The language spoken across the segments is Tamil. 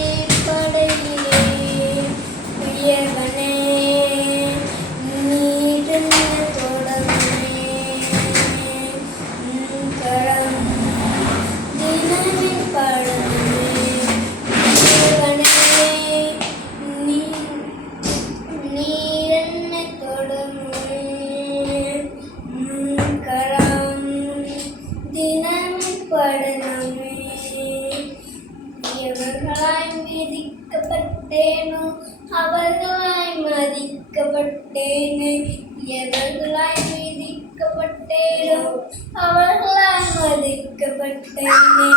ஆசைப்படையிலே உயர்வனே நீருண்ண தொடர்பனே கரம் தினமின் பழமே உயர்வனே நீருண்ண தொடர்பனே கரம் தினமின் பழமே எவர்களாய் விதிக்கப்பட்டேனோ அவர்களாய் மதிக்கப்பட்டேனே எவர்களாய் விதிக்கப்பட்டேனோ அவர்களாய் மதிக்கப்பட்டேனே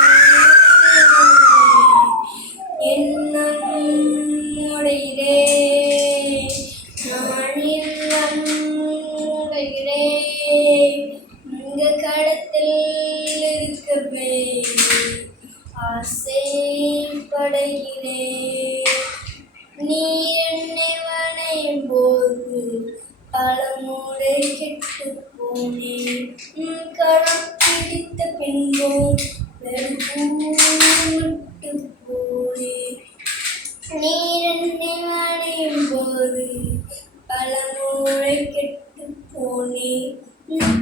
என்னுடையிலே நான் என்னுடையிலே உங்க கடத்தில் இருக்கவே ஆசைப்படையிலே நீர் என்னை வணையும் போது பலமுறை கெட்டு போனேன் கரம் பிடித்த பின்பும் வெறுப்பூட்டு போனேன் நீர் என்னை வணையும் போது பலமுறை கெட்டு போனேன்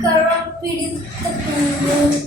கரம் பிடித்த பின்பும்